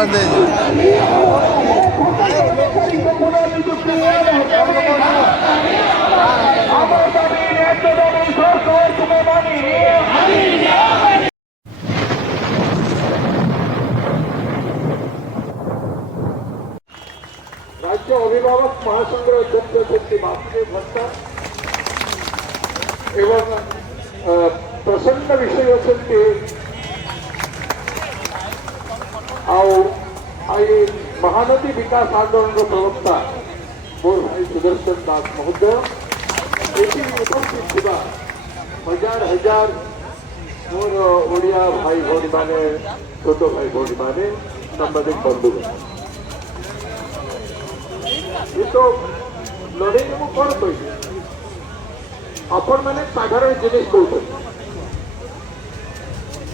बांधे राज्य अभिभावक महासंघ अध्यक्ष श्री वासुदेव भट्ट एवं प्रसन्न विषय अच्छे महानदी विकास आंदोलन प्रवक्ता मोर भाई सुदर्शन दास महोदय ये उपस्थित थी हजार हजार मोर ओडिया भाई भौणी मैंने छोट भाई भौणी मैंने सांबादिक बंधुगण ये तो लड़े मु कौन कह आपण मैंने साधारण जिनिस कहते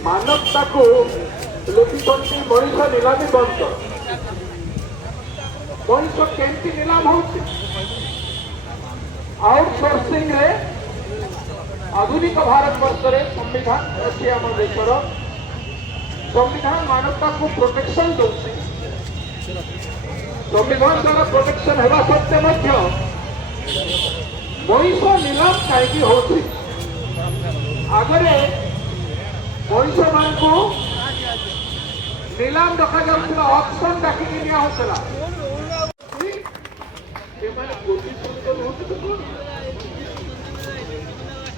मानवता को लिखिं मनीष नीलामी बंद कर मनीष केमती नीलाम हो आउटसोर्सिंग रे आधुनिक भारत वर्ष में संविधान अच्छी आम देशर संविधान मानवता को प्रोटेक्शन दौर संविधान द्वारा प्रोटेक्शन होगा सत्वे मनीष नीलाम कहीं हो आगे मनीष मान को नीलाम रखा जाऊला ऑप्शन डाकिकी निया होता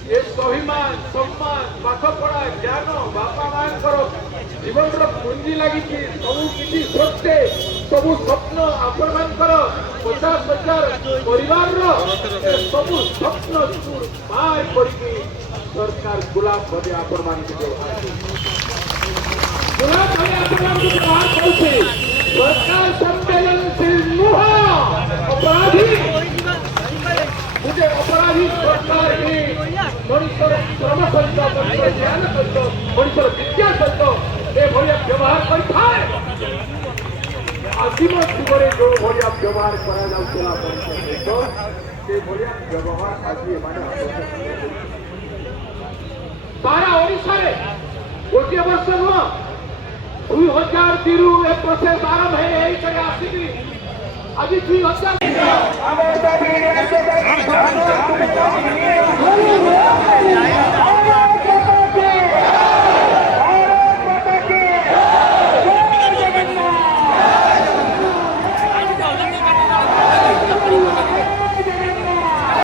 ये स्वाभिमान सम्मान पाठपढ़ा ज्ञान बापा मान जीवन पुंजी लगी सब किसी सत्य सब स्वप्न आपण मान 50,000 परिवार सब स्वप्न पार कर सरकार गुलाम भावे आपण मान गुलाम भावे आपण मान व्यवहार करते सरकार संवेदनशील नुह अपराधी मुझे अपराधी सरकार ही मनुष्य श्रम सहित मनुष्य ज्ञान सहित मनुष्य विद्या सहित ये भाया व्यवहार कर आदिम जुगे जो भाया व्यवहार करा व्यवहार आज सारा ओडिशा गोटे वर्ष नुह 2002 ए प्रोसेस आरंभ है आसिकी आज 2000